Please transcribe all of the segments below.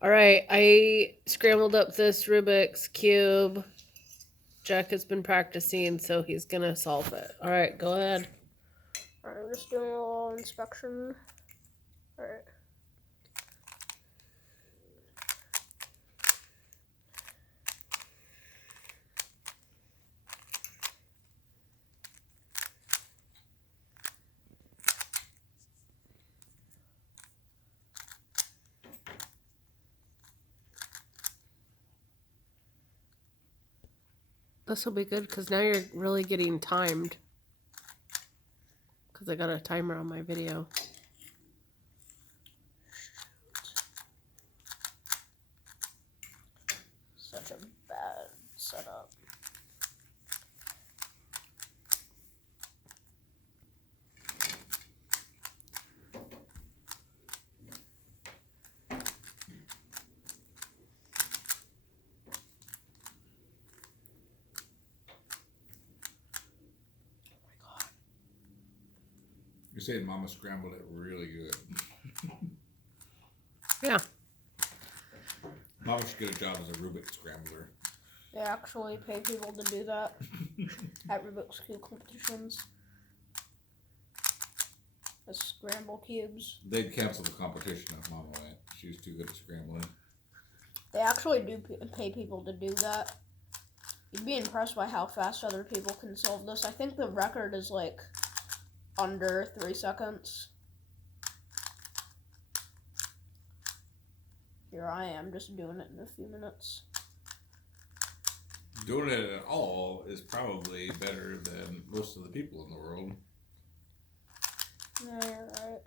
All right, I scrambled up this Rubik's Cube. Jack has been practicing, so he's gonna solve it. All right, go ahead. All right, I'm just doing a little inspection. All right. This will be good because now you're really getting timed. Because I got a timer on my video. Such a bad setup. You're saying Mama scrambled it really good. Yeah. Mama should get a job as a Rubik scrambler. They actually pay people to do that at Rubik's Cube competitions. The scramble cubes. They'd cancel the competition if Mama went. She was too good at scrambling. They actually do pay people to do that. You'd be impressed by how fast other people can solve this. I think the record is like under 3 seconds. Here I am just doing it in a few minutes. Doing it at all is probably better than most of the people in the world. Yeah, you're right.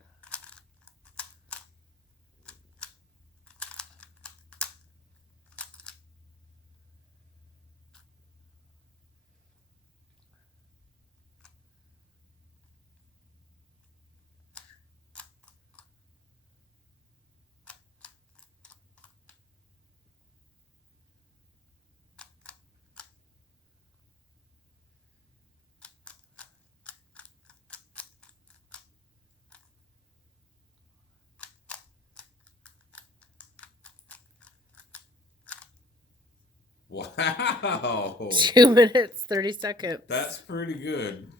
Wow. 2 minutes, 30 seconds. That's pretty good.